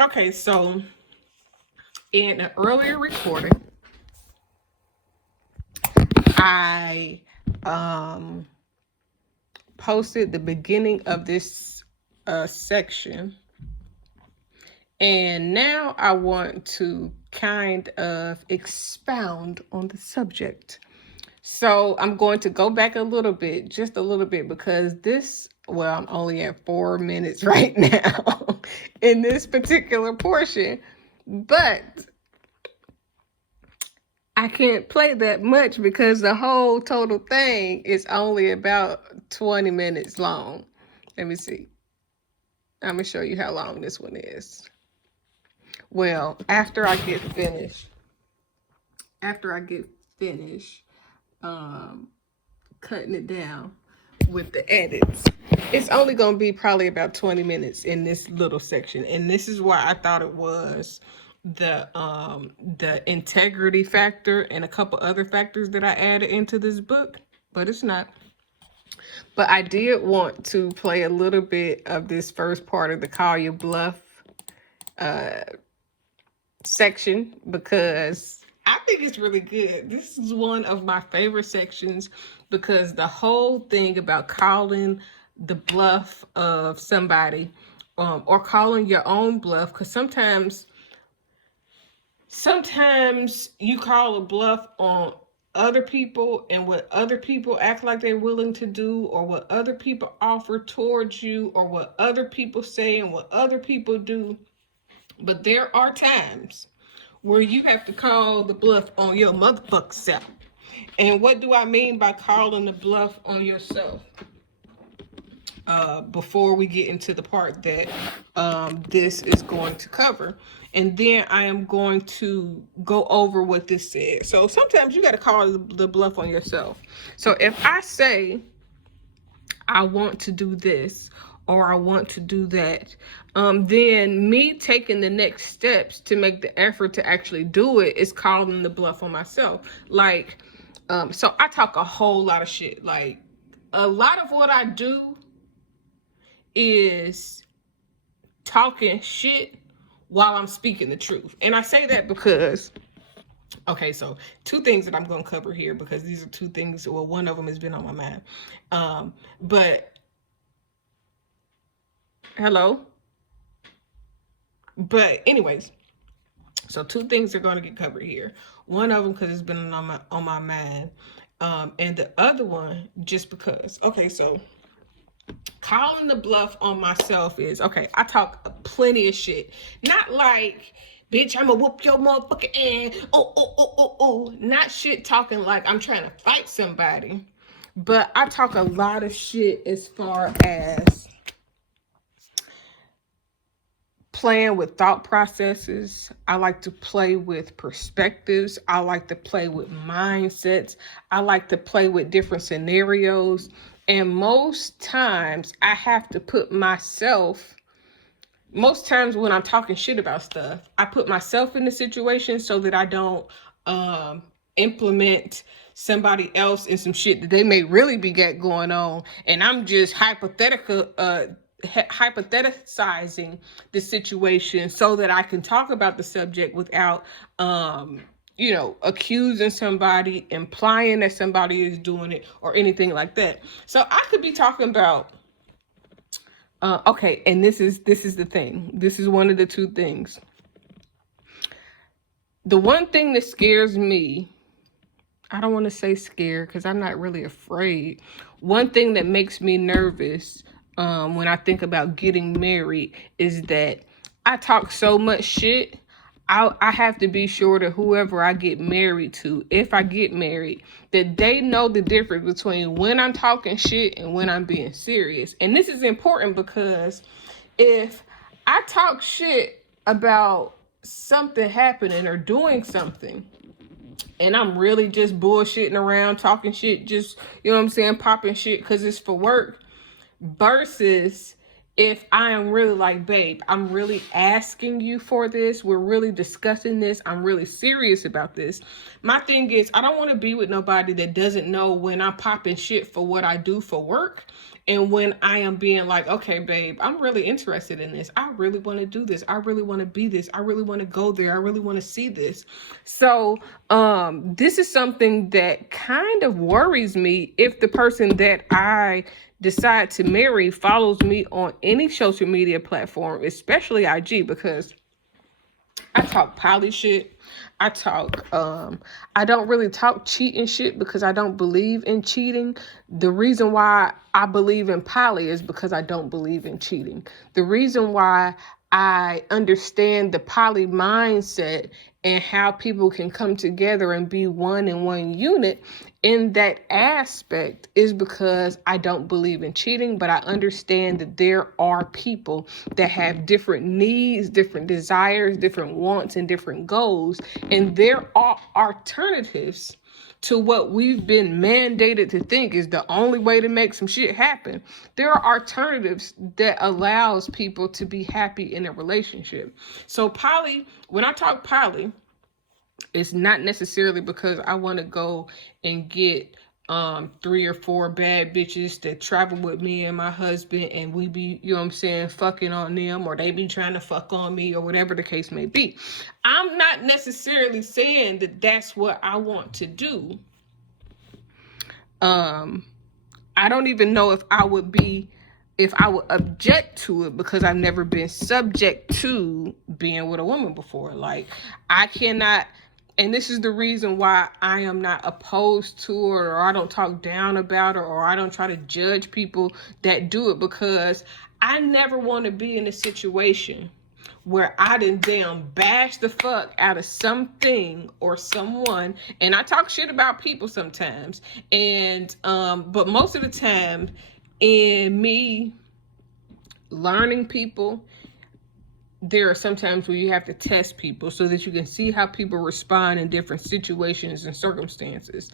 Okay, so in an earlier recording, I posted the beginning of this section, and now I want to kind of expound on the subject. So I'm going to go back a little bit, just a little bit, because I'm only at 4 minutes right now in this particular portion, but I can't play that much because the whole total thing is only about 20 minutes long. Let me see. I'm going to show you how long this one is. Well, after I get finished cutting it down with the edits, it's only going to be probably about 20 minutes in this little section. And this is why I thought it was the integrity factor and a couple other factors that I added into this book, but it's not. But I did want to play a little bit of this first part of the Call Your Bluff section because I think it's really good. This is one of my favorite sections because the whole thing about calling the bluff of somebody, or calling your own bluff, because sometimes you call a bluff on other people and what other people act like they're willing to do, or what other people offer towards you, or what other people say and what other people do. But there are times where you have to call the bluff on your motherfucking self. And what do I mean by calling the bluff on yourself? Before we get into the part that this is going to cover. And then I am going to go over what this says. So sometimes you got to call the bluff on yourself. So if I say, I want to do this, or I want to do that, then me taking the next steps to make the effort to actually do it is calling the bluff on myself. Like, so I talk a whole lot of shit. Like, a lot of what I do is talking shit while I'm speaking the truth. And I say that because, okay, so two things that I'm going to cover here, because these are two things, well, one of them has been on my mind. But, hello? But anyways, so two things are going to get covered here. One of them because it's been on my mind. And the other one just because. Okay, so calling the bluff on myself is, okay, I talk plenty of shit. Not like, bitch, I'ma whoop your motherfucking ass. Oh. Not shit talking like I'm trying to fight somebody. But I talk a lot of shit as far as playing with thought processes. I like to play with perspectives. I like to play with mindsets. I like to play with different scenarios. And most times I have to put myself, most times when I'm talking shit about stuff, I put myself in the situation so that I don't implement somebody else in some shit that they may really be got going on. And I'm just hypothesizing the situation so that I can talk about the subject without accusing somebody, implying that somebody is doing it, or anything like that. So I could be talking about okay, and this is the thing. This is one of the two things. The one thing that scares me, I don't want to say scared because I'm not really afraid. One thing that makes me nervous when I think about getting married is that I talk so much shit. I have to be sure that whoever I get married to, if I get married, that they know the difference between when I'm talking shit and when I'm being serious. And this is important because if I talk shit about something happening or doing something, and I'm really just bullshitting around, talking shit, just, you know what I'm saying, popping shit because it's for work, versus if I am really like, babe, I'm really asking you for this, we're really discussing this, I'm really serious about this. My thing is, I don't want to be with nobody that doesn't know when I'm popping shit for what I do for work And when I am being like, okay, babe, I'm really interested in this. I really want to do this. I really want to be this. I really want to go there. I really want to see this. So, this is something that kind of worries me if the person that I decide to marry follows me on any social media platform, especially IG, because I talk poly shit. I talk I don't really talk cheating shit because I don't believe in cheating. The reason why I believe in poly is because I don't believe in cheating. The reason why I understand the poly mindset and how people can come together and be one in one unit in that aspect is because I don't believe in cheating, but I understand that there are people that have different needs, different desires, different wants, and different goals. And there are alternatives to what we've been mandated to think is the only way to make some shit happen. There are alternatives that allows people to be happy in a relationship. So poly, when I talk poly, it's not necessarily because I want to go and get 3 or 4 bad bitches that travel with me and my husband, and we be, you know what I'm saying, fucking on them, or they be trying to fuck on me, or whatever the case may be. I'm not necessarily saying that that's what I want to do. I don't even know if I would object to it, because I've never been subject to being with a woman before. Like, I cannot, and this is the reason why I am not opposed to it, or I don't talk down about it, or I don't try to judge people that do it, because I never want to be in a situation where I done damn bash the fuck out of something or someone. And I talk shit about people sometimes. And but most of the time, in me learning people, there are sometimes where you have to test people so that you can see how people respond in different situations and circumstances.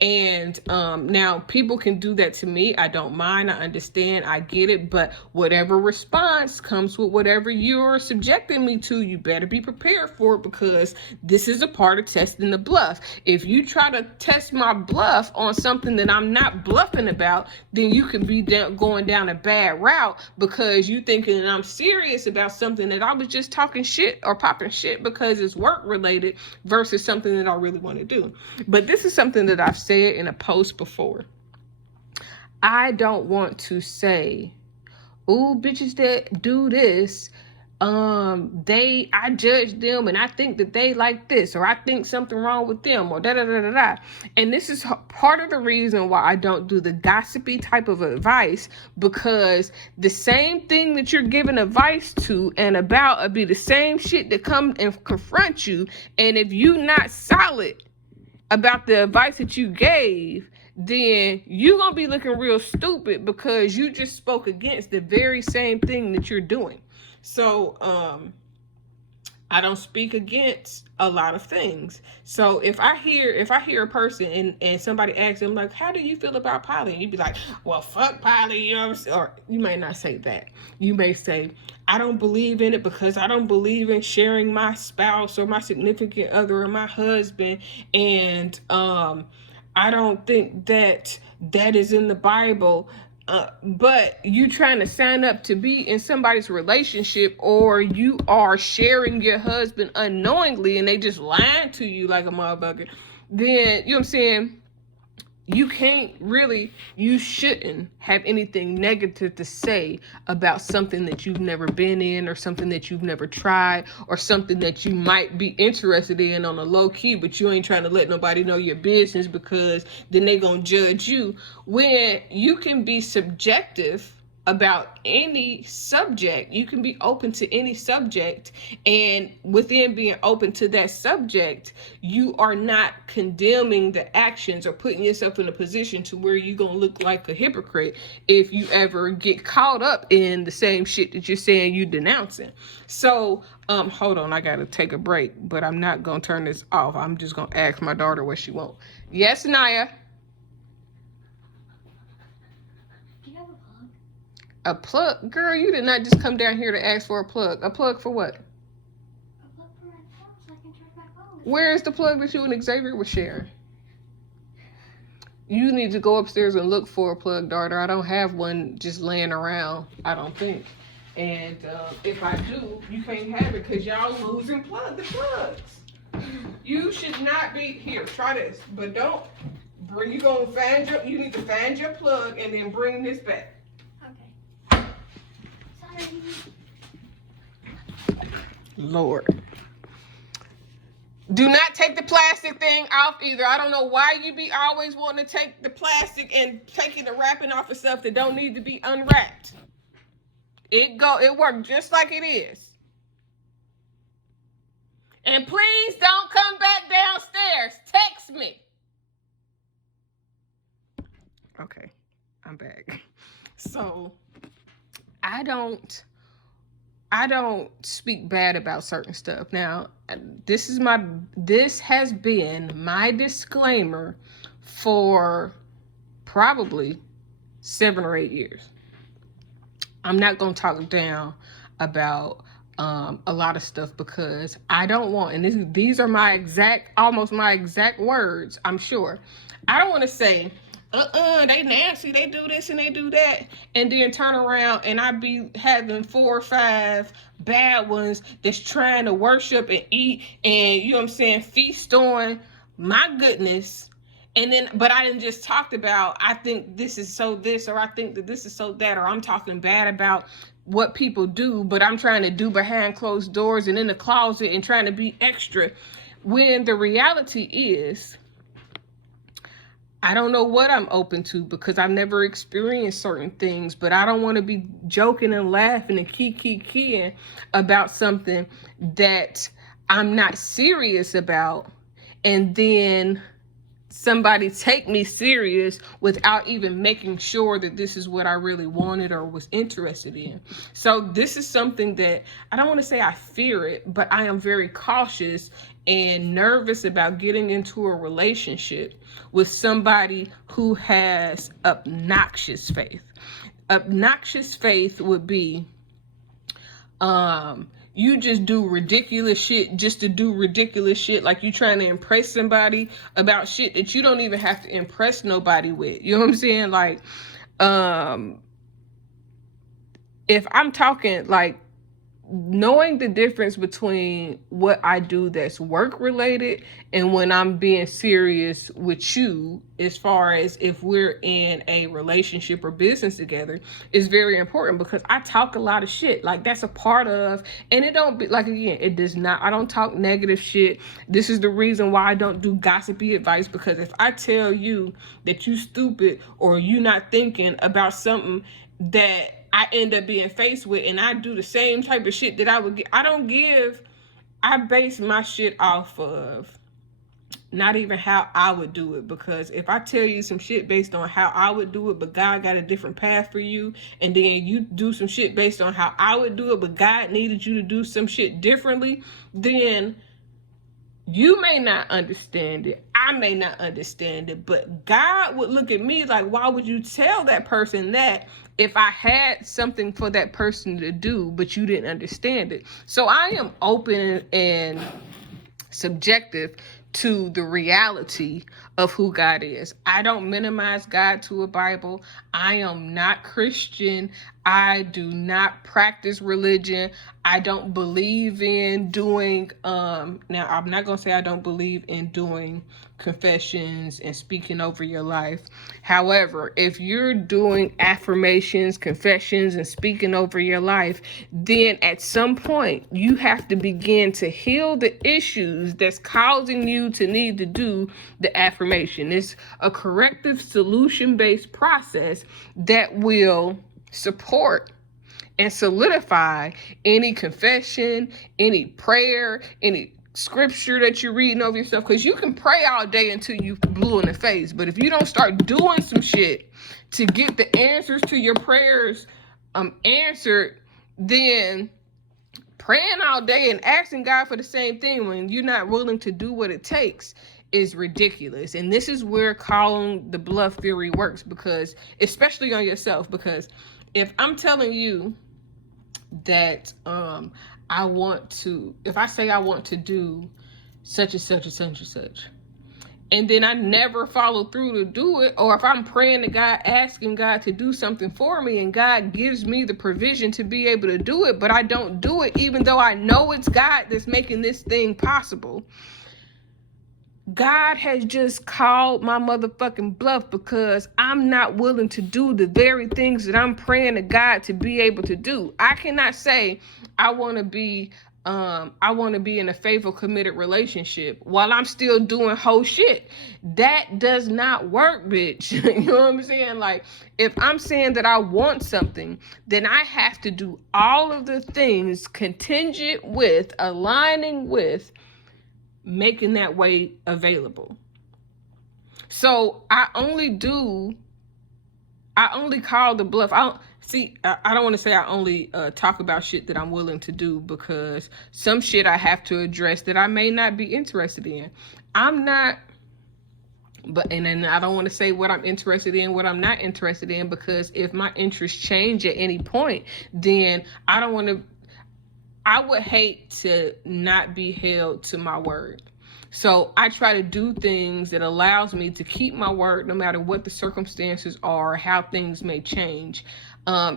And now people can do that to me. I don't mind. I understand. I get it. But whatever response comes with whatever you're subjecting me to, you better be prepared for it, because this is a part of testing the bluff. If you try to test my bluff on something that I'm not bluffing about, then you can be going down a bad route, because you thinking that I'm serious about something that I was just talking shit or popping shit because it's work related versus something that I really want to do. But this is something that I've said in a post before. I don't want to say, ooh, bitches that do this, I judge them and I think that they like this, or I think something wrong with them, or da da da da da. And this is part of the reason why I don't do the gossipy type of advice, because the same thing that you're giving advice to and about will be the same shit that come and confront you. And if you not solid about the advice that you gave, then you're gonna be looking real stupid, because you just spoke against the very same thing that you're doing. So I don't speak against a lot of things. So if I hear a person and somebody asks them, like, how do you feel about poly? And you'd be like, well, fuck poly, you know, or you may not say that. You may say, I don't believe in it because I don't believe in sharing my spouse or my significant other or my husband. And I don't think that is in the Bible. But you trying to sign up to be in somebody's relationship, or you are sharing your husband unknowingly and they just lying to you like a motherfucker, then, you know what I'm saying, you shouldn't have anything negative to say about something that you've never been in, or something that you've never tried, or something that you might be interested in on a low key, but you ain't trying to let nobody know your business, because then they gonna judge you. When you can be subjective about any subject, you can be open to any subject, and within being open to that subject, you are not condemning the actions or putting yourself in a position to where you're gonna look like a hypocrite if you ever get caught up in the same shit that you're saying you denouncing. So hold on, I gotta take a break, but I'm not gonna turn this off. I'm just gonna ask my daughter what she wants. Yes, Naya? A plug? Girl, you did not just come down here to ask for a plug. A plug for what? A plug for my phone so I can charge my phone. Where is the plug that you and Xavier were sharing? You need to go upstairs and look for a plug, daughter. I don't have one just laying around, I don't think. And if I do, you can't have it because y'all losing the plugs. You should not be here. Try this, but don't bring. You need to find your plug and then bring this back. Okay. Sorry. Lord. Do not take the plastic thing off either. I don't know why you be always wanting to take the plastic and taking the wrapping off of stuff that don't need to be unwrapped. It worked just like it is. And please don't come back downstairs. Text me. Okay, I'm back. So I don't speak bad about certain stuff. Now, this has been my disclaimer for probably 7 or 8 years. I'm not going to talk down about a lot of stuff because I don't want, and these are almost my exact words, I'm sure. I don't want to say, they nasty, they do this and they do that, and then turn around and I be having 4 or 5 bad ones that's trying to worship and eat and, you know what I'm saying, feast on my goodness. And then, but I didn't just talked about, I think this is so this, or I think that this is so that, or I'm talking bad about what people do, but I'm trying to do behind closed doors and in the closet and trying to be extra. When the reality is, I don't know what I'm open to because I've never experienced certain things, but I don't want to be joking and laughing and keying about something that I'm not serious about. And then somebody take me serious without even making sure that this is what I really wanted or was interested in. So this is something that I don't want to say I fear it, but I am very cautious and nervous about getting into a relationship with somebody who has obnoxious faith. Obnoxious faith would be you just do ridiculous shit just to do ridiculous shit, like you trying to impress somebody about shit that you don't even have to impress nobody with. You know what I'm saying? Like, if I'm talking like knowing the difference between what I do that's work related and when I'm being serious with you, as far as if we're in a relationship or business together, is very important because I talk a lot of shit. Like that's a part of, and it don't be like, again, it does not, I don't talk negative shit. This is the reason why I don't do gossipy advice, because if I tell you that you stupid or you not thinking about something that I end up being faced with, and I do the same type of shit that I would get. I base my shit off of not even how I would do it, because if I tell you some shit based on how I would do it, but God got a different path for you, and then you do some shit based on how I would do it, but God needed you to do some shit differently, then you may not understand it. I may not understand it, but God would look at me like, why would you tell that person that if I had something for that person to do, but you didn't understand it? So I am open and subjective to the reality of who God is. I don't minimize God to a Bible. I am not Christian. I do not practice religion. I don't believe in doing, now I'm not going to say I don't believe in doing confessions and speaking over your life. However, if you're doing affirmations, confessions, and speaking over your life, then at some point you have to begin to heal the issues that's causing you to need to do the affirmation. It's a corrective solution-based process that will support and solidify any confession, any prayer, any scripture that you're reading over yourself. Because you can pray all day until you blue in the face, but if you don't start doing some shit to get the answers to your prayers answered, then praying all day and asking God for the same thing when you're not willing to do what it takes is ridiculous. And this is where calling the bluff theory works, because especially on yourself, because if I'm telling you that if I say I want to do such and such and such and such, and then I never follow through to do it, or if I'm praying to God, asking God to do something for me, and God gives me the provision to be able to do it, but I don't do it, even though I know it's God that's making this thing possible, God has just called my motherfucking bluff, because I'm not willing to do the very things that I'm praying to God to be able to do. I cannot say I want to be in a faithful, committed relationship while I'm still doing whole shit. That does not work, bitch. You know what I'm saying? Like, if I'm saying that I want something, then I have to do all of the things contingent with, aligning with, making that way available. So I only call the bluff. I don't want to say I only talk about shit that I'm willing to do, because some shit I have to address that I may not be interested in. And then I don't want to say what I'm interested in, what I'm not interested in, because if my interests change at any point, then I would hate to not be held to my word. So I try to do things that allows me to keep my word, no matter what the circumstances are, how things may change.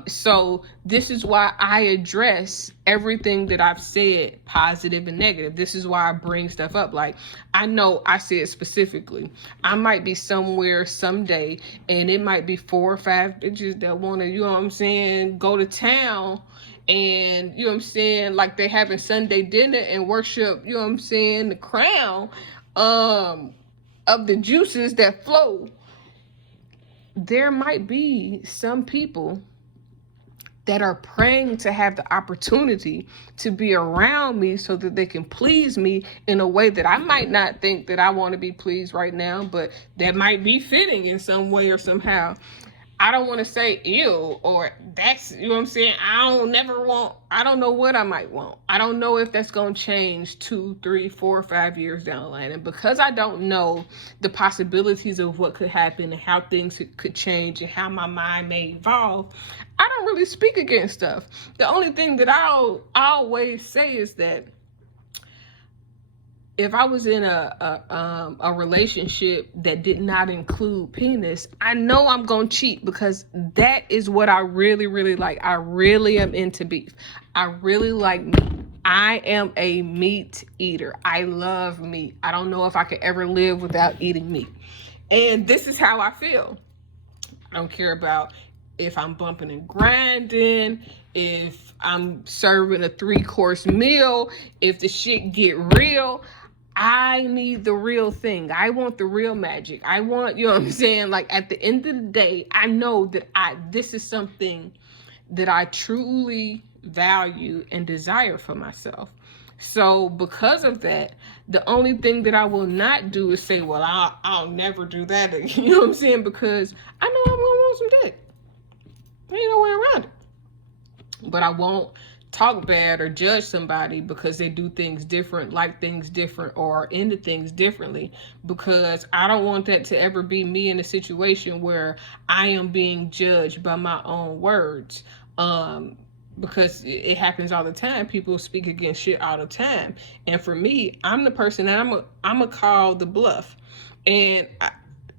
So this is why I address everything that I've said, positive and negative. This is why I bring stuff up. Like, I know I said specifically, I might be somewhere someday, and it might be 4 or 5 bitches that want to, you know what I'm saying, go to town, and you know what I'm saying, like they having Sunday dinner and worship, you know what I'm saying, the crown of the juices that flow. There might be some people that are praying to have the opportunity to be around me so that they can please me in a way that I might not think that I want to be pleased right now, but that might be fitting in some way or somehow. I don't want to say ew, or that's, you know what I'm saying, I don't know what I might want. I don't know if that's going to change 2, 3, 4, 5 years down the line. And because I don't know the possibilities of what could happen and how things could change and how my mind may evolve, I don't really speak against stuff. The only thing that I'll always say is that if I was in a relationship that did not include penis, I know I'm gonna cheat, because that is what I really, really like. I really am into beef. I really like meat. I am a meat eater. I love meat. I don't know if I could ever live without eating meat. And this is how I feel. I don't care about if I'm bumping and grinding, if I'm serving a 3-course meal, if the shit get real. I need the real thing. I want the real magic. I want, you know what I'm saying? Like, at the end of the day, I know that this is something that I truly value and desire for myself. So because of that, the only thing that I will not do is say, well, I'll never do that again. You know what I'm saying? Because I know I'm gonna want some dick. There ain't no way around it. But I won't talk bad or judge somebody because they do things different, like things different, or into things differently, because I don't want that to ever be me in a situation where I am being judged by my own words. Because it happens all the time. People speak against shit all the time. And for me, I'm the person that I'm a call the bluff. And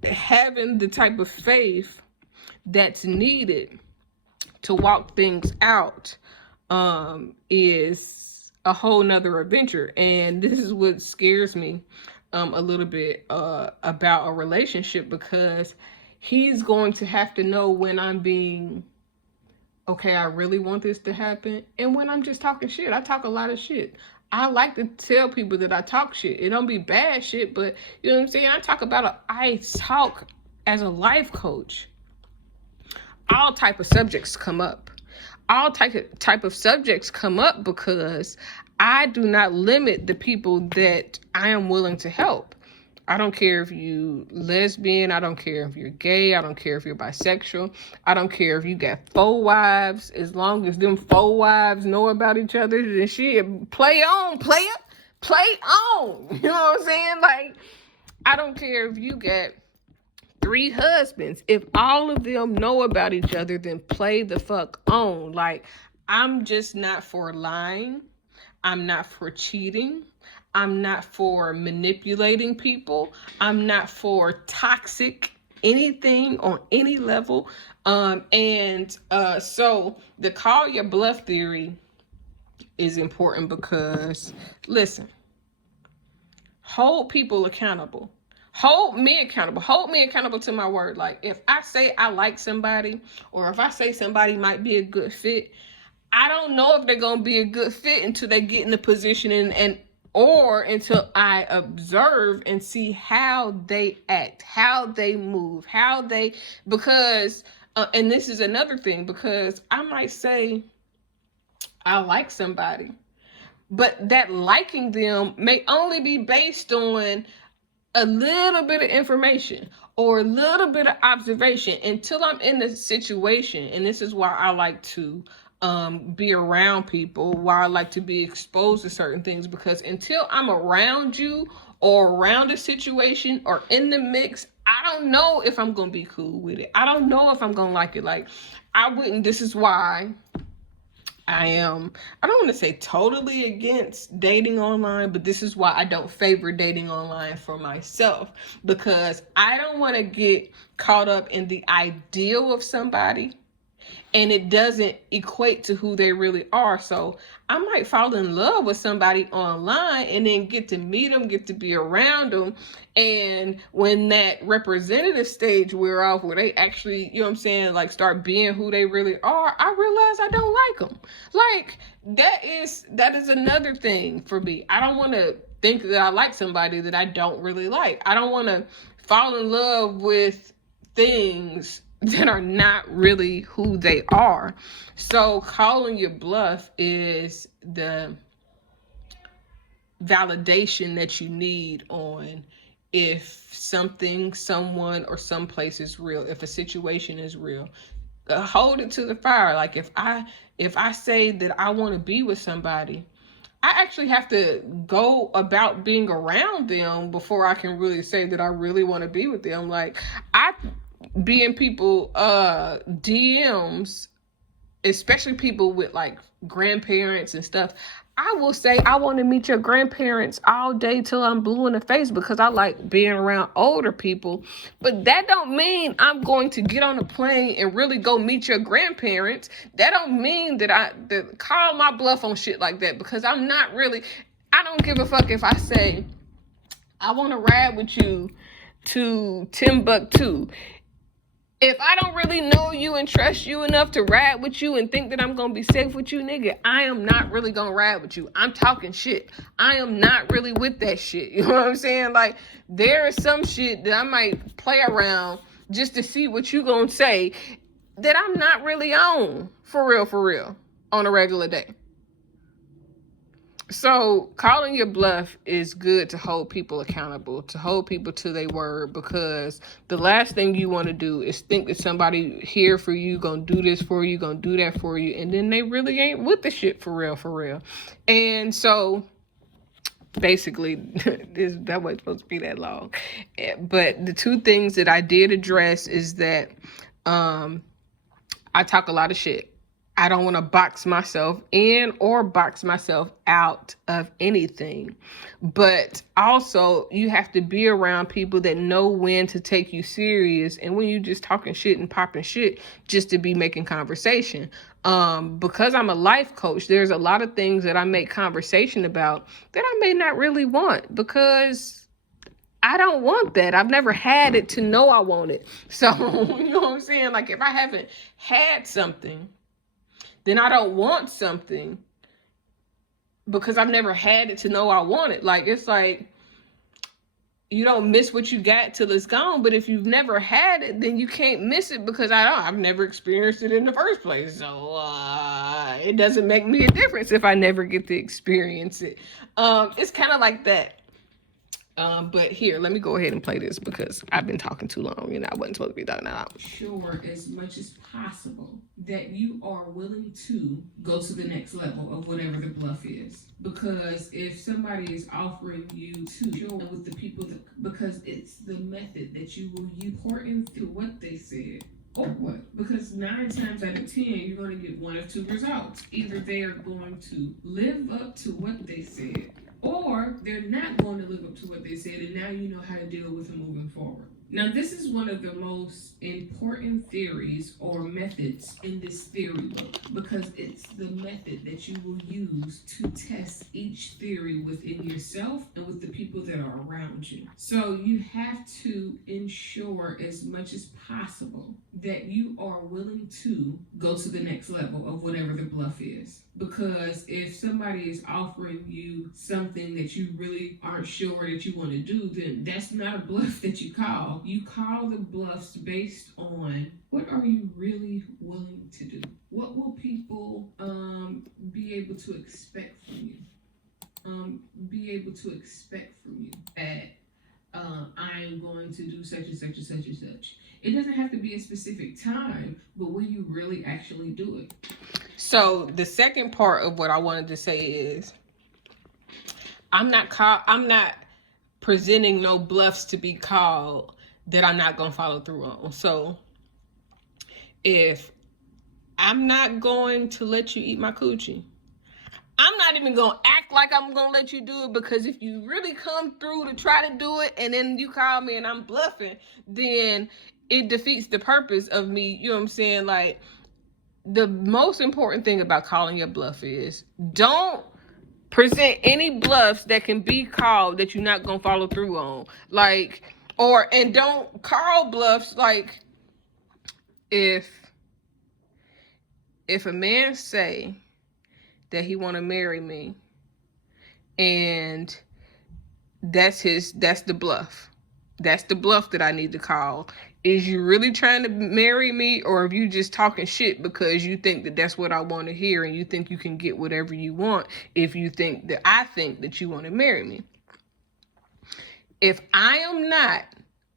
having the type of faith that's needed to walk things out is a whole nother adventure. And this is what scares me a little bit about a relationship, because he's going to have to know when I'm being, okay, I really want this to happen, and when I'm just talking shit. I talk a lot of shit. I like to tell people that I talk shit. It don't be bad shit, but you know what I'm saying? I talk as a life coach. All type of subjects come up. All type of subjects come up because I do not limit the people that I am willing to help. I don't care if you lesbian. I don't care if you're gay. I don't care if you're bisexual. I don't care if you got 4 wives. As long as them 4 wives know about each other, then shit, play on, player. Play on. You know what I'm saying? Like, I don't care if you got 3 husbands. If all of them know about each other, then play the fuck on. Like, I'm just not for lying. I'm not for cheating. I'm not for manipulating people. I'm not for toxic anything on any level. So the call your bluff theory is important because, listen, hold people accountable. Hold me accountable. Hold me accountable to my word. Like, if I say I like somebody, or if I say somebody might be a good fit, I don't know if they're gonna be a good fit until they get in the position, and or until I observe and see how they act, how they move, how they, because and this is another thing, because I might say I like somebody, but that liking them may only be based on a little bit of information or a little bit of observation until I'm in the situation. And this is why I like to be around people, why I like to be exposed to certain things, because until I'm around you or around a situation or in the mix, I don't know if I'm gonna be cool with it. I don't know if I'm gonna like it. Like, I wouldn't. This is why I don't want to say totally against dating online, but this is why I don't favor dating online for myself, because I don't want to get caught up in the ideal of somebody and it doesn't equate to who they really are. So I might fall in love with somebody online and then get to meet them, get to be around them. And when that representative stage wear off, where they actually, you know what I'm saying, like start being who they really are, I realize I don't like them. Like, that is another thing for me. I don't want to think that I like somebody that I don't really like. I don't want to fall in love with things that are not really who they are. So calling your bluff is the validation that you need on if something, someone, or someplace is real, if a situation is real. Hold it to the fire. Like, if I say that I want to be with somebody, I actually have to go about being around them before I can really say that I really want to be with them. Like, I be in people DMs, especially people with like grandparents and stuff. I will say I want to meet your grandparents all day till I'm blue in the face, because I like being around older people. But that don't mean I'm going to get on a plane and really go meet your grandparents. That don't mean that that call my bluff on shit like that, because I'm not really, I don't give a fuck if I say I want to ride with you to Timbuktu. If I don't really know you and trust you enough to ride with you and think that I'm gonna be safe with you, nigga, I am not really gonna ride with you. I'm talking shit. I am not really with that shit. You know what I'm saying? Like, there is some shit that I might play around just to see what you gonna say that I'm not really on for real, on a regular day. So calling your bluff is good to hold people accountable, to hold people to their word, because the last thing you want to do is think that somebody here for you, gonna do this for you, gonna do that for you, and then they really ain't with the shit for real. And so basically, that wasn't supposed to be that long. But the two things that I did address is that I talk a lot of shit. I don't want to box myself in or box myself out of anything. But also, you have to be around people that know when to take you serious and when you just talking shit and popping shit just to be making conversation. Because I'm a life coach, there's a lot of things that I make conversation about that I may not really want, because I don't want that. I've never had it to know I want it. So, you know what I'm saying? Like, if I haven't had something, then I don't want something, because I've never had it to know I want it. Like, it's like, you don't miss what you got till it's gone. But if you've never had it, then you can't miss it, because I've never experienced it in the first place. So it doesn't make me a difference if I never get to experience it. It's kind of like that. But here, let me go ahead and play this, because I've been talking too long and I wasn't supposed to be talking that out. Sure, as much as possible, that you are willing to go to the next level of whatever the bluff is. Because if somebody is offering you to join with the people because it's the method that you will use, important to what they said, or what? Because 9 times out of 10, you're going to get one of two results. Either they are going to live up to what they said, or they're not going to live up to what they said, and now you know how to deal with it moving forward. Now, this is one of the most important theories or methods in this theory book, because it's the method that you will use to test each theory within yourself and with the people that are around you. So you have to ensure as much as possible that you are willing to go to the next level of whatever the bluff is. Because if somebody is offering you something that you really aren't sure that you want to do, then that's not a bluff that you call. You call the bluffs based on what are you really willing to do? What will people be able to expect from you? Be able to expect from you that I am going to do such and such and such and such. It doesn't have to be a specific time, but will you really actually do it? So the second part of what I wanted to say is I'm not presenting no bluffs to be called that I'm not going to follow through on. So if I'm not going to let you eat my coochie, I'm not even going to act like I'm going to let you do it, because if you really come through to try to do it and then you call me and I'm bluffing, then it defeats the purpose of me, you know what I'm saying? Like, the most important thing about calling your bluff is don't present any bluffs that can be called that you're not going to follow through on. Like, and don't call bluffs like if a man say that he want to marry me and that's the bluff. That's the bluff that I need to call. Is you really trying to marry me, or are you just talking shit because you think that that's what I want to hear and you think you can get whatever you want if you think that I think that you want to marry me? If I am not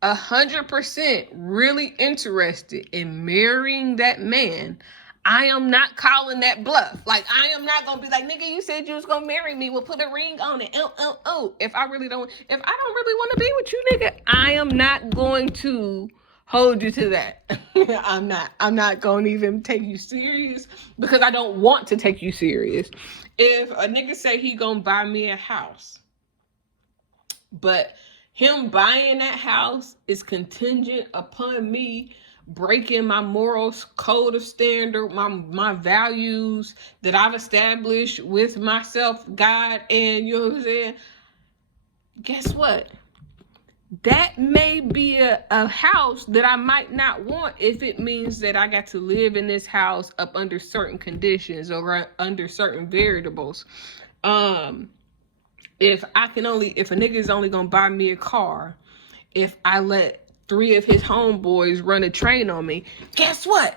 100% really interested in marrying that man, I am not calling that bluff. Like, I am not going to be like, nigga, you said you was going to marry me. Well, put a ring on it. If I don't really want to be with you, nigga, I am not going to hold you to that. I'm not going to even take you serious because I don't want to take you serious. If a nigga say he going to buy me a house, but him buying that house is contingent upon me breaking my morals, code of standard, my values that I've established with myself, God, and you know what I'm saying? Guess what? That may be a house that I might not want if it means that I got to live in this house up under certain conditions or under certain variables. If a nigga is only gonna buy me a car if I let 3 of his homeboys run a train on me, guess what?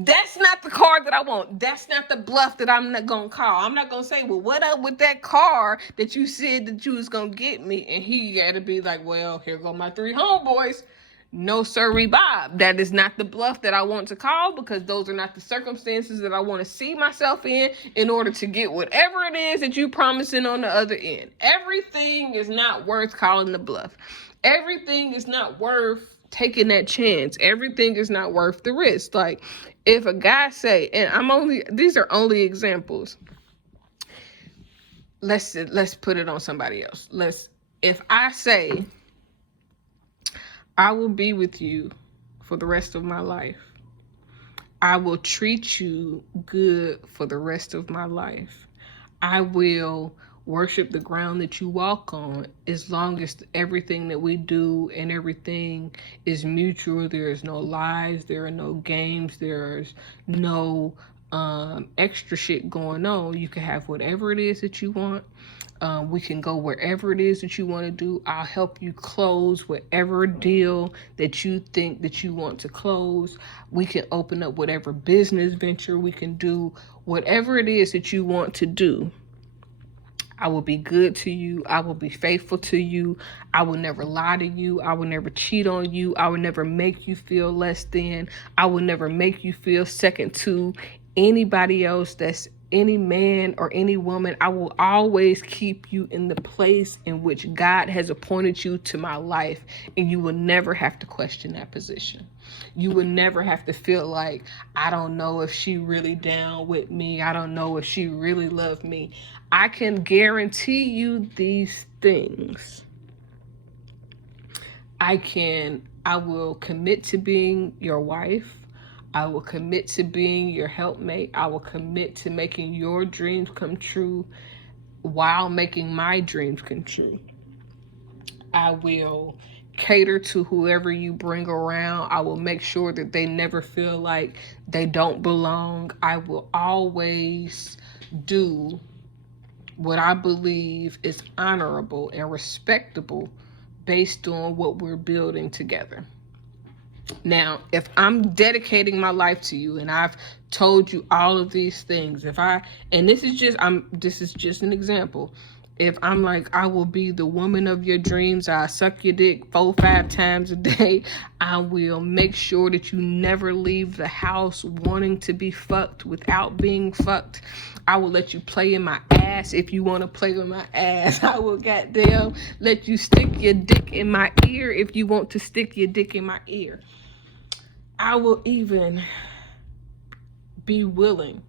That's not the car that I want. That's not the bluff that I'm not gonna call. I'm not gonna say, well, what up with that car that you said that you was gonna get me? And he gotta be like, well, here go my 3 homeboys. No, sirree, Bob. That is not the bluff that I want to call, because those are not the circumstances that I want to see myself in order to get whatever it is that you promising on the other end. Everything is not worth calling the bluff. Everything is not worth taking that chance. Everything is not worth the risk. Like, if a guy say, and these are only examples. Let's put it on somebody else. If I say, I will be with you for the rest of my life. I will treat you good for the rest of my life. I will worship the ground that you walk on as long as everything that we do and everything is mutual. There is no lies. There are no games. There's no extra shit going on. You can have whatever it is that you want. We can go wherever it is that you want to do. I'll help you close whatever deal that you think that you want to close. We can open up whatever business venture. We can do whatever it is that you want to do. I will be good to you. I will be faithful to you. I will never lie to you. I will never cheat on you. I will never make you feel less than. I will never make you feel second to anybody else that's any man or any woman, I will always keep you in the place in which God has appointed you to my life, and you will never have to question that position. You will never have to feel like, I don't know if she really down with me. I don't know if she really loved me. I can guarantee you these things. I will commit to being your wife. I will commit to being your helpmate. I will commit to making your dreams come true while making my dreams come true. I will cater to whoever you bring around. I will make sure that they never feel like they don't belong. I will always do what I believe is honorable and respectable based on what we're building together. Now, if I'm dedicating my life to you and I've told you all of these things, and this is just an example. If I'm like, I will be the woman of your dreams, I suck your dick 4-5 times a day, I will make sure that you never leave the house wanting to be fucked without being fucked. I will let you play in my ass if you want to play with my ass. I will goddamn let you stick your dick in my ear if you want to stick your dick in my ear. I will even be willing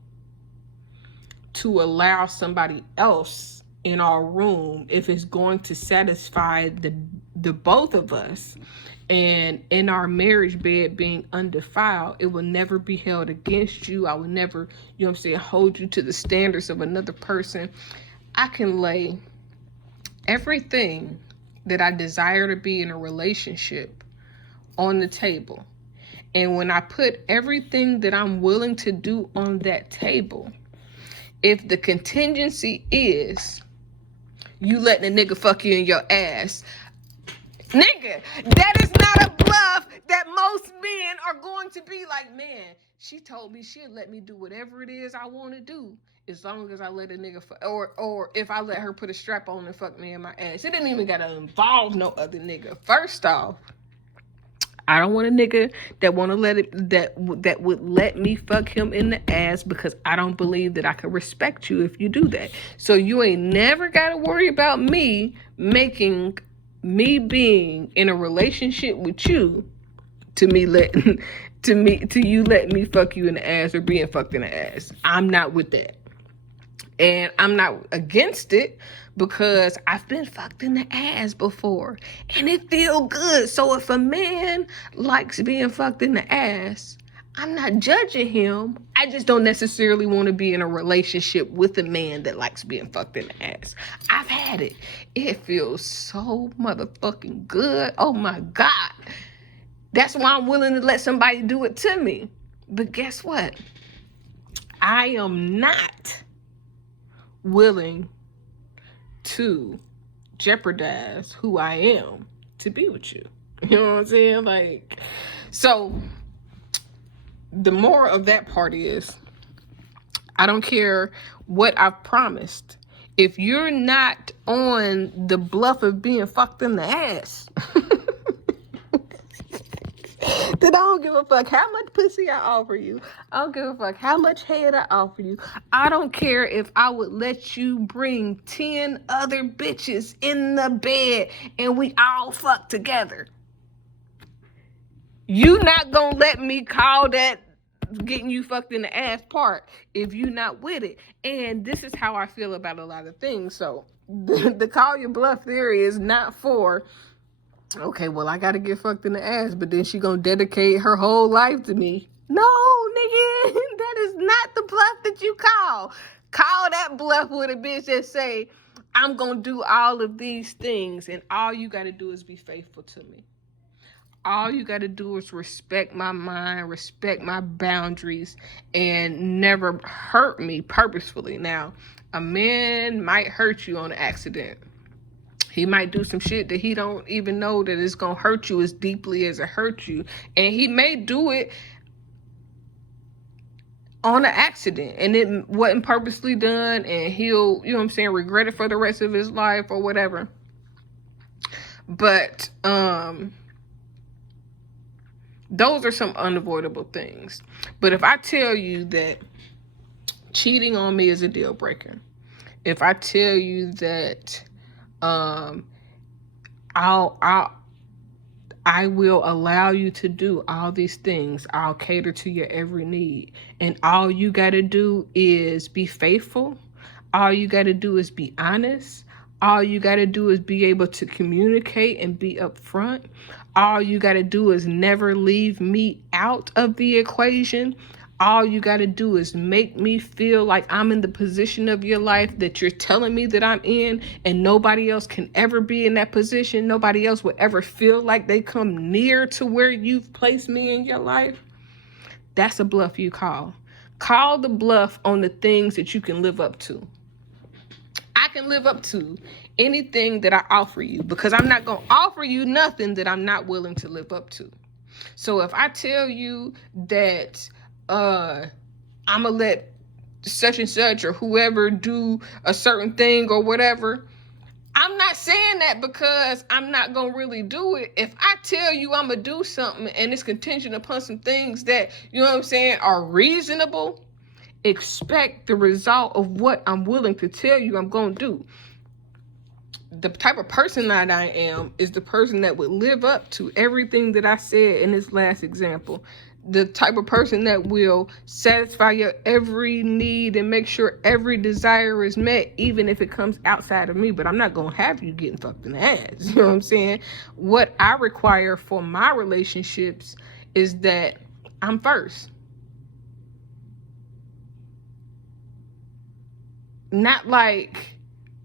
to allow somebody else in our room if it's going to satisfy the both of us. And in our marriage bed being undefiled, it will never be held against you. I will never, hold you to the standards of another person. I can lay everything that I desire to be in a relationship on the table. And when I put everything that I'm willing to do on that table, if the contingency is you letting a nigga fuck you in your ass, nigga, that is not a bluff that most men are going to be like, man, she told me she'd let me do whatever it is I want to do as long as I let a nigga fuck, or if I let her put a strap on and fuck me in my ass. It didn't even gotta involve no other nigga. First off, I don't want a nigga that want to that would let me fuck him in the ass, because I don't believe that I can respect you if you do that. So you ain't never got to worry about me being in a relationship with you to you letting me fuck you in the ass or being fucked in the ass. I'm not with that. And I'm not against it, because I've been fucked in the ass before and it feel good. So if a man likes being fucked in the ass, I'm not judging him. I just don't necessarily want to be in a relationship with a man that likes being fucked in the ass. I've had it. It feels so motherfucking good. Oh my God. That's why I'm willing to let somebody do it to me. But guess what? I am not willing to jeopardize who I am to be with you. You know what I'm saying? Like, so the moral of that part is, I don't care what I've promised. If you're not on the bluff of being fucked in the ass, then I don't give a fuck how much pussy I offer you. I don't give a fuck how much head I offer you. I don't care if I would let you bring 10 other bitches in the bed and we all fuck together. You not gonna let me call that getting you fucked in the ass part if you not with it. And this is how I feel about a lot of things. So the call your bluff theory is not for, okay, well, I gotta get fucked in the ass, but then she gonna dedicate her whole life to me. No, nigga, that is not the bluff that you call. Call that bluff with a bitch that say, I'm gonna do all of these things, and all you gotta do is be faithful to me. All you gotta do is respect my mind, respect my boundaries, and never hurt me purposefully. Now, a man might hurt you on accident. He might do some shit that he don't even know that it's gonna hurt you as deeply as it hurt you. And he may do it on an accident and it wasn't purposely done, and he'll, regret it for the rest of his life or whatever. But those are some unavoidable things. But if I tell you that cheating on me is a deal breaker. If I tell you that I'll I will allow you to do all these things. I'll cater to your every need. And all you got to do is be faithful. All you got to do is be honest. All you got to do is be able to communicate and be upfront. All you got to do is never leave me out of the equation. All you got to do is make me feel like I'm in the position of your life that you're telling me that I'm in, and nobody else can ever be in that position. Nobody else will ever feel like they come near to where you've placed me in your life. That's a bluff you call. Call the bluff on the things that you can live up to. I can live up to anything that I offer you, because I'm not going to offer you nothing that I'm not willing to live up to. So if I tell you that I'm gonna let such and such or whoever do a certain thing or whatever, I'm not saying that because I'm not gonna really do it. If I tell you I'm gonna do something and it's contingent upon some things that, you know what I'm saying, are reasonable, expect the result of what I'm willing to tell you I'm gonna do. The type of person that I am is the person that would live up to everything that I said in this last example. The type of person that will satisfy your every need and make sure every desire is met, even if it comes outside of me. But I'm not going to have you getting fucked in the ass. You know what I'm saying? What I require for my relationships is that I'm first. Not like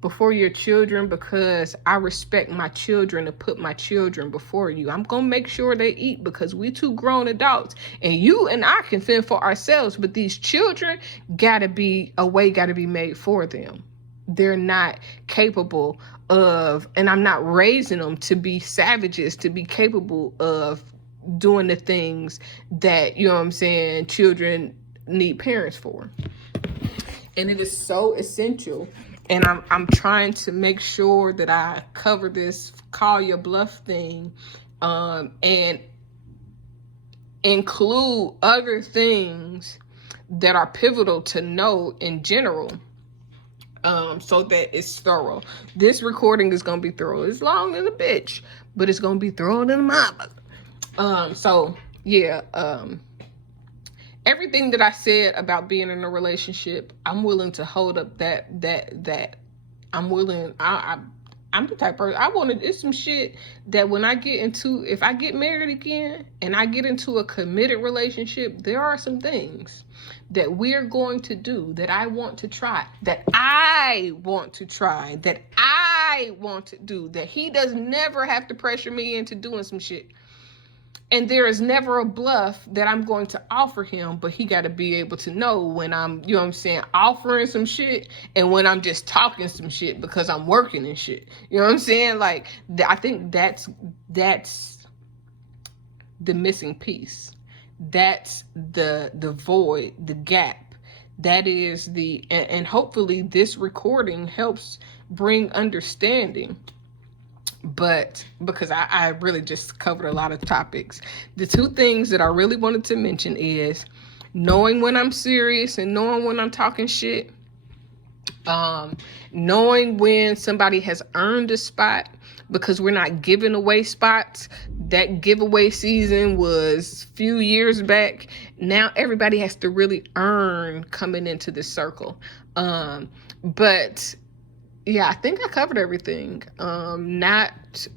before your children, because I respect my children to put my children before you. I'm gonna make sure they eat because we two grown adults, and you and I can fend for ourselves, but these children gotta be made for them. They're not capable of, and I'm not raising them to be savages, to be capable of doing the things that, you know what I'm saying, children need parents for. And it is so essential. And I'm trying to make sure that I cover this call your bluff thing, and include other things that are pivotal to know in general, so that it's thorough. This recording is gonna be thorough. It's long as a bitch, but it's gonna be thorough in the mother. So yeah. Everything that I said about being in a relationship, I'm willing to hold up that I'm willing. I'm the type of person, I want to, it's some shit that when I get into, if I get married again and I get into a committed relationship, there are some things that we're going to do that I want to try, that I want to try, that I want to do, that he does never have to pressure me into doing some shit. And there is never a bluff that I'm going to offer him, but he got to be able to know when I'm, you know what I'm saying, offering some shit and when I'm just talking some shit because I'm working and shit. You know what I'm saying? Like, I think that's the missing piece. That's the void, the gap. That is and hopefully this recording helps bring understanding. But because I really just covered a lot of topics, the two things that I really wanted to mention is knowing when I'm serious and knowing when I'm talking shit, knowing when somebody has earned a spot, because we're not giving away spots. That giveaway season was a few years back. Now everybody has to really earn coming into this circle. But yeah, I think I covered everything. Not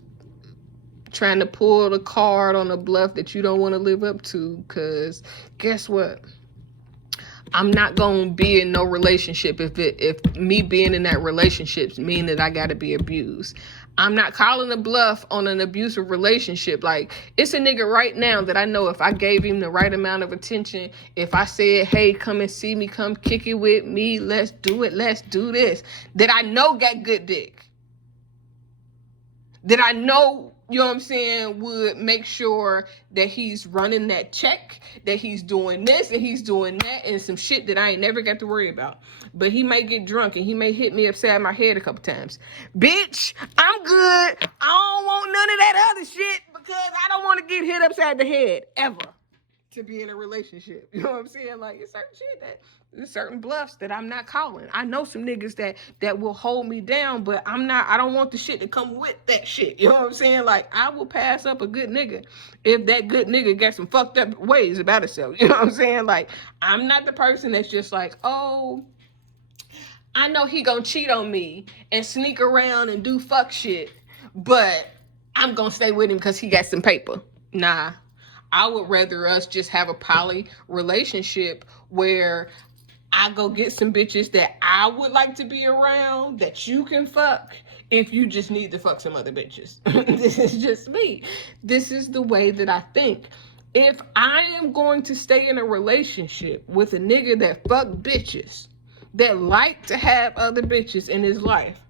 trying to pull the card on a bluff that you don't want to live up to, because guess what? I'm not going to be in no relationship if me being in that relationship mean that I got to be abused. I'm not calling a bluff on an abusive relationship. Like, it's a nigga right now that I know if I gave him the right amount of attention, if I said, hey, come and see me, come kick it with me, let's do it, let's do this, that I know got good dick. That I know, you know what I'm saying, would make sure that he's running that check, that he's doing this and he's doing that, and some shit that I ain't never got to worry about. But he may get drunk and he may hit me upside my head a couple times. Bitch, I'm good. I don't want none of that other shit because I don't want to get hit upside the head ever. to be in a relationship. You know what I'm saying? Like, it's certain shit there's certain bluffs that I'm not calling. I know some niggas that will hold me down, but I don't want the shit to come with that shit. You know what I'm saying? Like, I will pass up a good nigga if that good nigga got some fucked up ways about himself. You know what I'm saying? Like, I'm not the person that's just like, oh, I know he gonna cheat on me and sneak around and do fuck shit, but I'm gonna stay with him because he got some paper. Nah. I would rather us just have a poly relationship where I go get some bitches that I would like to be around that you can fuck if you just need to fuck some other bitches. This is just me. This is the way that I think. If I am going to stay in a relationship with a nigga that fuck bitches, that like to have other bitches in his life,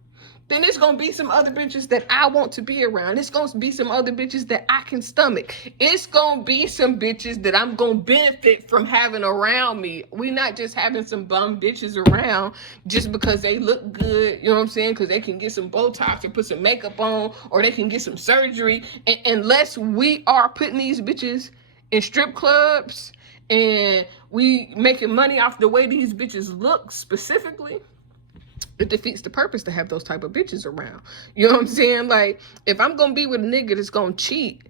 then it's gonna be some other bitches that I want to be around. It's gonna be some other bitches that I can stomach. It's gonna be some bitches that I'm gonna benefit from having around me. We not just having some bum bitches around just because they look good, you know what I'm saying? Because they can get some Botox or put some makeup on, or they can get some surgery. And unless we are putting these bitches in strip clubs and we making money off the way these bitches look specifically, it defeats the purpose to have those type of bitches around. You know what I'm saying? Like, if I'm gonna be with a nigga that's gonna cheat,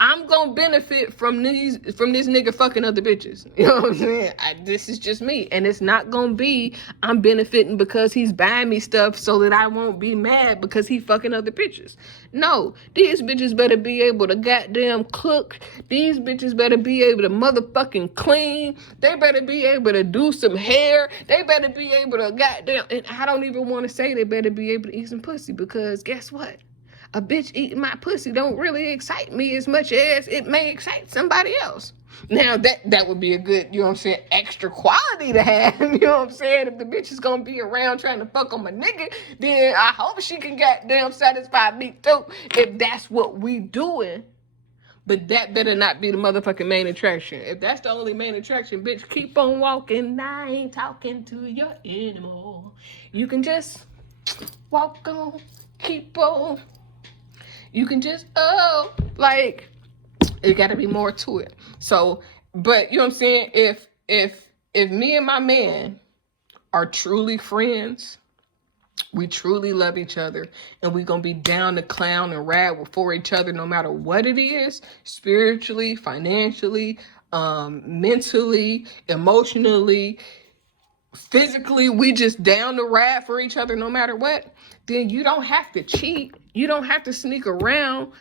I'm gonna benefit from this nigga fucking other bitches. You know what I'm saying? This is just me. And it's not gonna be I'm benefiting because he's buying me stuff so that I won't be mad because he fucking other bitches. No, these bitches better be able to goddamn cook. These bitches better be able to motherfucking clean. They better be able to do some hair. They better be able to goddamn, and I don't even want to say they better be able to eat some pussy, because guess what? A bitch eating my pussy don't really excite me as much as it may excite somebody else. Now, that would be a good, you know what I'm saying, extra quality to have. You know what I'm saying? If the bitch is going to be around trying to fuck on my nigga, then I hope she can goddamn satisfy me too, if that's what we doing. But that better not be the motherfucking main attraction. If that's the only main attraction, bitch, keep on walking. I ain't talking to you anymore. You can just walk on, keep on. You can just, like, it got to be more to it. So, but you know what I'm saying? If me and my man are truly friends, we truly love each other, and we gonna be down to clown and rad for each other no matter what it is, spiritually, financially, mentally, emotionally, physically, we just down to rad for each other no matter what, then you don't have to cheat. You don't have to sneak around.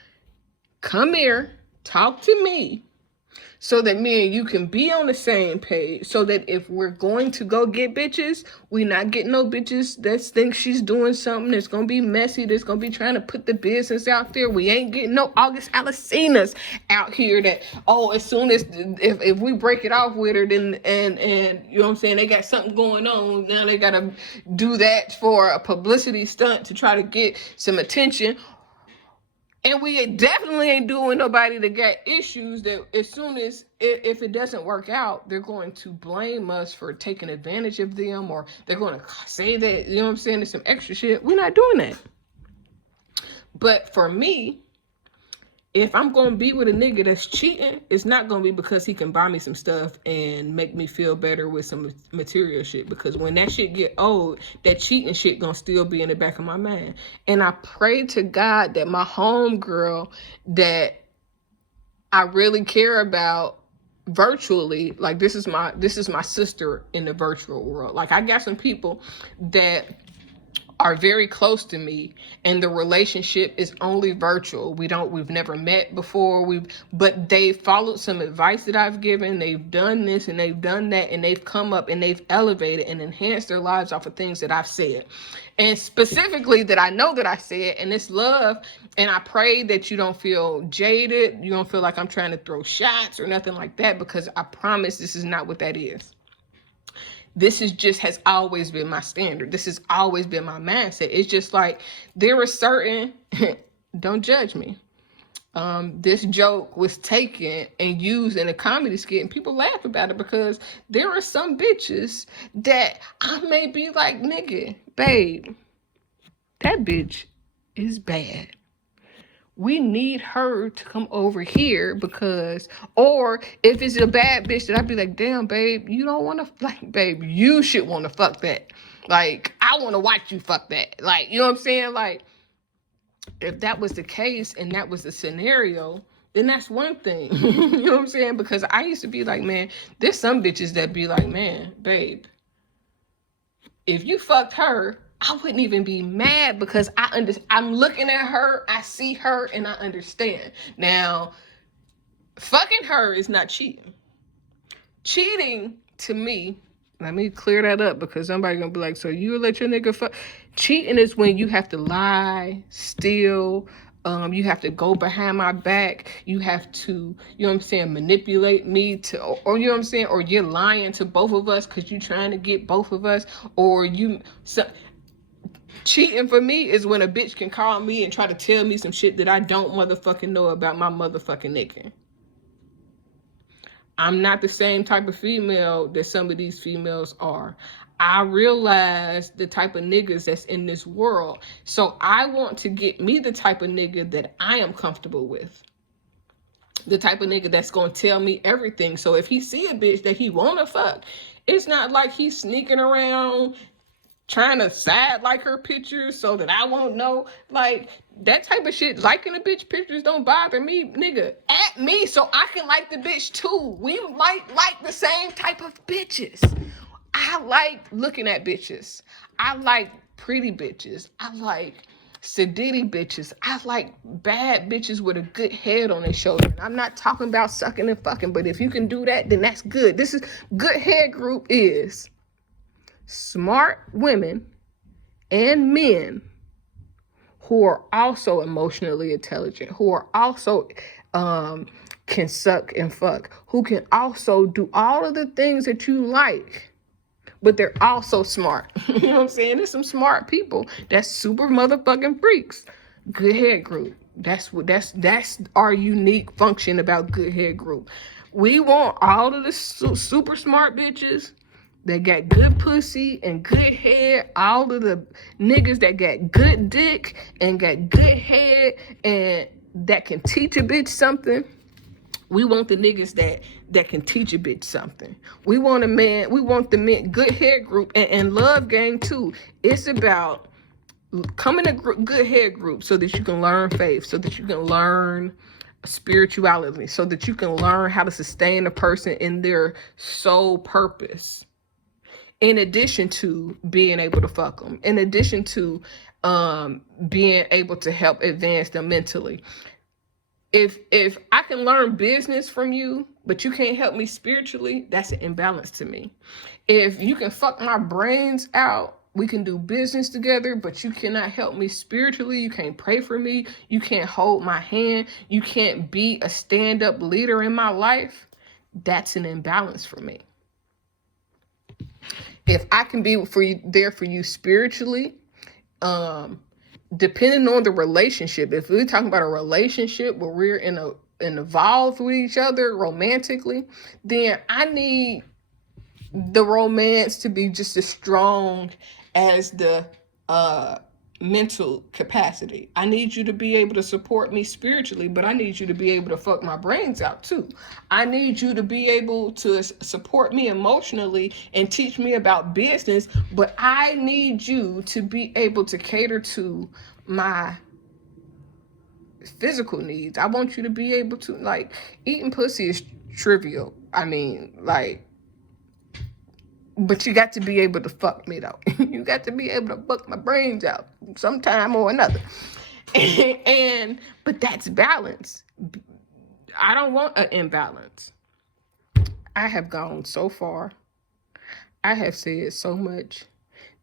Come here, talk to me, so that me and you can be on the same page, so that if we're going to go get bitches, we not getting no bitches that think she's doing something that's gonna be messy, that's gonna be trying to put the business out there. We ain't getting no August Alicinas out here that, oh, as soon as if we break it off with her, then and you know what I'm saying, they got something going on, now they gotta do that for a publicity stunt to try to get some attention. And we definitely ain't doing nobody that got issues that as soon as, if it doesn't work out, they're going to blame us for taking advantage of them, or they're going to say that, you know what I'm saying, there's some extra shit. We're not doing that. But for me, if I'm going to be with a nigga that's cheating, it's not going to be because he can buy me some stuff and make me feel better with some material shit. Because when that shit get old, that cheating shit going to still be in the back of my mind. And I pray to God that my homegirl that I really care about virtually, like this is my sister in the virtual world. Like, I got some people that are very close to me, and the relationship is only virtual. We've never met before. But they've followed some advice that I've given. They've done this and they've done that, and they've come up and they've elevated and enhanced their lives off of things that I've said, and specifically that I know that I said. And it's love. And I pray that you don't feel jaded. You don't feel like I'm trying to throw shots or nothing like that, because I promise this is not what that is. This has always been my standard. This has always been my mindset. It's just like, there are certain, don't judge me. This joke was taken and used in a comedy skit, and people laugh about it, because there are some bitches that I may be like, nigga, babe, that bitch is bad. we need her to come over here because, or if it's a bad bitch that I'd be like, damn, babe, you don't want to, like, babe, you should want to fuck that. Like, I want to watch you fuck that. Like, you know what I'm saying? Like, if that was the case and that was the scenario, then that's one thing. You know what I'm saying? Because I used to be like, man, there's some bitches that be like, man, babe, if you fucked her, I wouldn't even be mad because I'm looking at her, I see her, and I understand. Now, fucking her is not cheating. Cheating, to me, let me clear that up because somebody's gonna be like, so you let your nigga fuck? Cheating is when you have to lie, steal, you have to go behind my back, you have to, you know what I'm saying, manipulate me to, or you know what I'm saying, or you're lying to both of us because you're trying to get both of us, or cheating for me is when a bitch can call me and try to tell me some shit that I don't motherfucking know about my motherfucking nigga. I'm not the same type of female that some of these females are. I realize the type of niggas that's in this world. So I want to get me the type of nigga that I am comfortable with. The type of nigga that's going to tell me everything. So if he see a bitch that he want to fuck, it's not like he's sneaking around trying to side like her pictures so that I won't know. Like, that type of shit, liking a bitch pictures don't bother me, nigga. At me so I can like the bitch too. We like the same type of bitches. I like looking at bitches. I like pretty bitches. I like sedity bitches. I like bad bitches with a good head on their shoulder. And I'm not talking about sucking and fucking, but if you can do that, then that's good. This is good head group is smart women and men who are also emotionally intelligent, who are also can suck and fuck, who can also do all of the things that you like, but they're also smart. You know what I'm saying? There's some smart people that's super motherfucking freaks. Good head group. That's our unique function about good head group. We want all of the super smart bitches that got good pussy and good head, all of the niggas that got good dick and got good head and that can teach a bitch something. We want the niggas that can teach a bitch something. We want the men, good head group and love gang too. It's about coming to good head group so that you can learn faith, so that you can learn spirituality, so that you can learn how to sustain a person in their sole purpose. In addition to being able to fuck them, in addition to being able to help advance them mentally. If I can learn business from you, but you can't help me spiritually, that's an imbalance to me. If you can fuck my brains out, we can do business together, but you cannot help me spiritually. You can't pray for me. You can't hold my hand. You can't be a stand-up leader in my life. That's an imbalance for me. If I can be there for you spiritually, depending on the relationship, if we're talking about a relationship where we're involved with each other romantically, then I need the romance to be just as strong as the mental capacity. I need you to be able to support me spiritually, but I need you to be able to fuck my brains out too. I need you to be able to support me emotionally and teach me about business, but I need you to be able to cater to my physical needs. I want you to be able to, like, eating pussy is trivial. I mean, like, but you got to be able to fuck me though. You got to be able to fuck my brains out sometime or another. But that's balance. I don't want an imbalance. I have gone so far. I have said so much.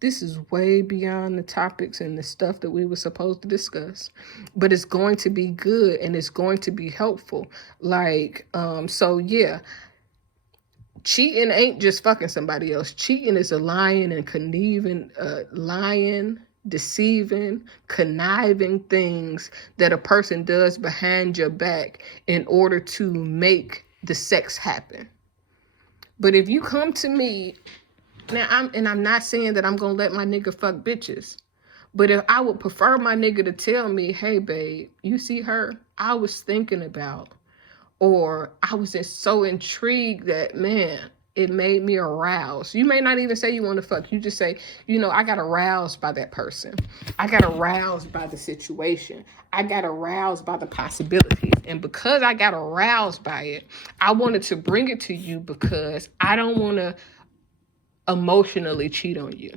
This is way beyond the topics and the stuff that we were supposed to discuss, but it's going to be good and it's going to be helpful. Like, so yeah. Cheating ain't just fucking somebody else. Cheating is a lying and conniving, deceiving, conniving things that a person does behind your back in order to make the sex happen. But if you come to me, now I'm not saying that I'm gonna let my nigga fuck bitches, But if I would prefer my nigga to tell me, hey, babe, you see her? I was thinking about, or I was just so intrigued that, man, it made me aroused. You may not even say you want to fuck. You just say, I got aroused by that person. I got aroused by the situation. I got aroused by the possibilities. And because I got aroused by it, I wanted to bring it to you because I don't want to emotionally cheat on you.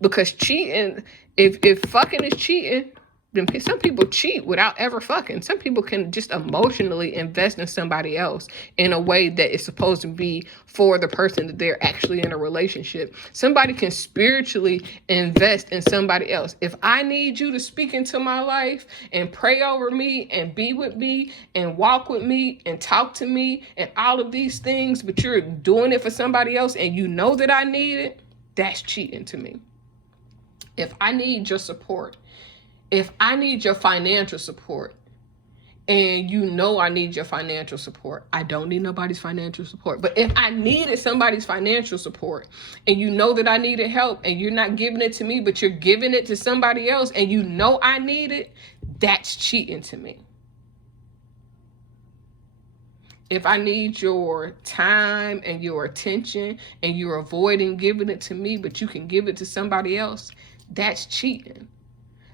Because cheating, if fucking is cheating, then some people cheat without ever fucking. Some people can just emotionally invest in somebody else in a way that is supposed to be for the person that they're actually in a relationship. Somebody can spiritually invest in somebody else. If I need you to speak into my life and pray over me and be with me and walk with me and talk to me and all of these things, but you're doing it for somebody else and you know that I need it, that's cheating to me. If I need your support, if I need your financial support, and you know I need your financial support, I don't need nobody's financial support. But if I needed somebody's financial support, and you know that I needed help, and you're not giving it to me, but you're giving it to somebody else, and you know I need it, that's cheating to me. If I need your time and your attention, and you're avoiding giving it to me, but you can give it to somebody else, that's cheating.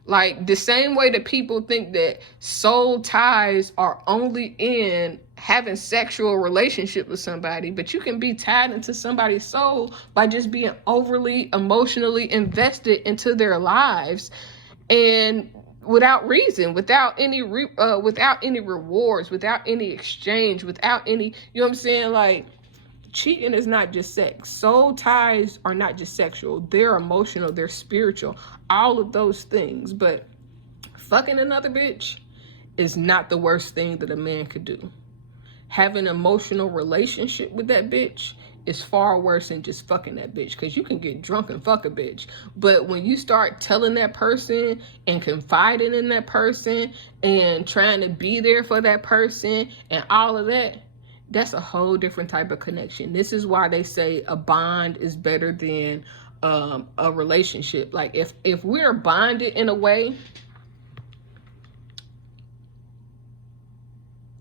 Like the same way that people think that soul ties are only in having sexual relationship with somebody, but you can be tied into somebody's soul by just being overly emotionally invested into their lives and without reason, without any rewards, without any exchange, without any, you know what I'm saying? Like, cheating is not just sex. Soul ties are not just sexual. They're emotional, they're spiritual, all of those things. But fucking another bitch is not the worst thing that a man could do. Having an emotional relationship with that bitch is far worse than just fucking that bitch, because you can get drunk and fuck a bitch. But when you start telling that person and confiding in that person and trying to be there for that person and all of that, that's a whole different type of connection. This is why they say a bond is better than a relationship. Like if we're bonded in a way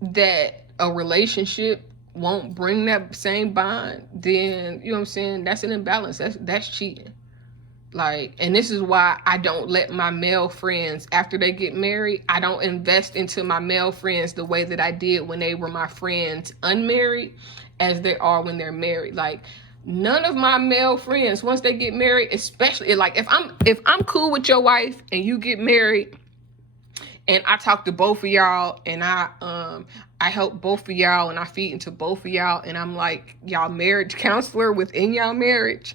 that a relationship won't bring that same bond, then you know what I'm saying, that's an imbalance. That's cheating. Like, and this is why I don't let my male friends, after they get married, I don't invest into my male friends the way that I did when they were my friends unmarried as they are when they're married. Like, none of my male friends, once they get married, especially like if I'm cool with your wife and you get married and I talk to both of y'all and I help both of y'all and I feed into both of y'all and I'm like y'all marriage counselor within y'all marriage,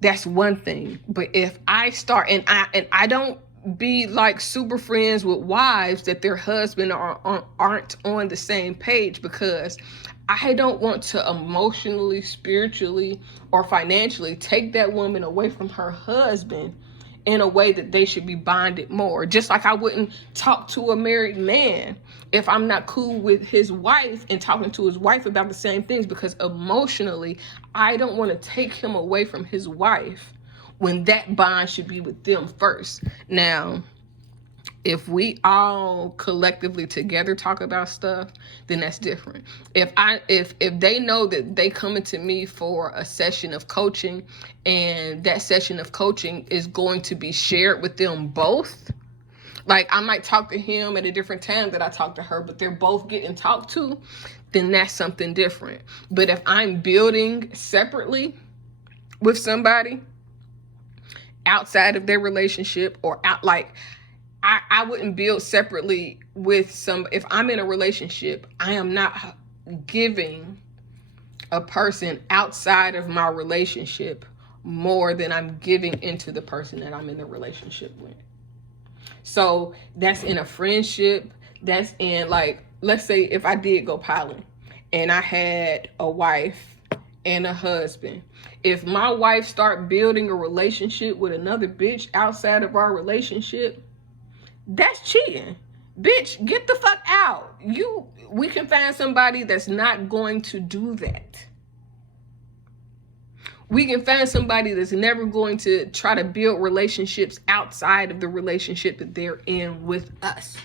that's one thing. But if I start and I don't be like super friends with wives that their husband aren't on the same page, because I don't want to emotionally, spiritually, or financially take that woman away from her husband in a way that they should be bonded more. Just like I wouldn't talk to a married man if I'm not cool with his wife and talking to his wife about the same things, because emotionally, I don't want to take him away from his wife when that bond should be with them first. Now, if we all collectively together talk about stuff, then that's different. If they know that they coming to me for a session of coaching and that session of coaching is going to be shared with them both, like I might talk to him at a different time that I talk to her, but they're both getting talked to, then that's something different. But if I'm building separately with somebody outside of their relationship or out, like I wouldn't build separately with some, if I'm in a relationship, I am not giving a person outside of my relationship more than I'm giving into the person that I'm in a relationship with. So that's in a friendship, that's in, like, let's say if I did go piloting and I had a wife and a husband. If my wife start building a relationship with another bitch outside of our relationship, that's cheating. Bitch, get the fuck out. We can find somebody that's not going to do that. We can find somebody that's never going to try to build relationships outside of the relationship that they're in with us.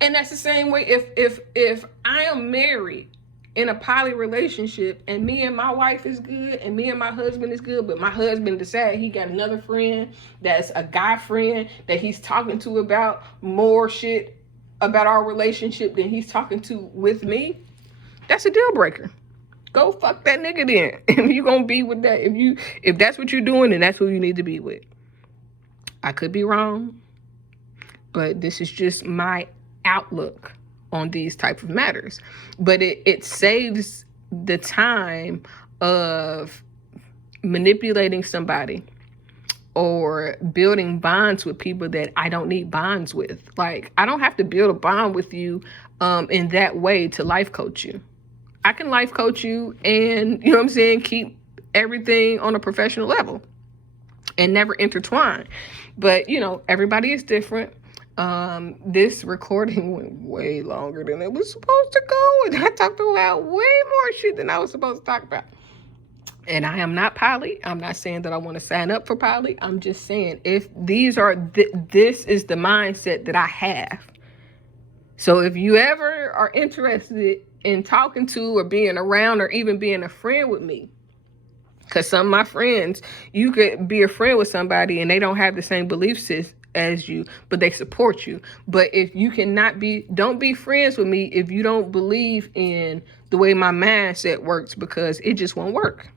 And that's the same way if I am married in a poly relationship and me and my wife is good and me and my husband is good, but my husband decides he got another friend that's a guy friend that he's talking to about more shit about our relationship than he's talking to with me, that's a deal breaker. Go fuck that nigga then. If you gonna be with that, if that's what you're doing, then that's who you need to be with. I could be wrong, but this is just my outlook on these type of matters. But it saves the time of manipulating somebody or building bonds with people that I don't need bonds with. Like, I don't have to build a bond with you in that way to life coach you. I can life coach you and, you know what I'm saying, keep everything on a professional level and never intertwine. But, you know, everybody is different. This recording went way longer than it was supposed to go, and I talked about way more shit than I was supposed to talk about. And I am not poly. I'm not saying that I want to sign up for poly. I'm just saying if these are this is the mindset that I have. So if you ever are interested in talking to or being around or even being a friend with me, because some of my friends, you could be a friend with somebody and they don't have the same beliefs as you, but they support you. But if you don't be friends with me if you don't believe in the way my mindset works, because it just won't work.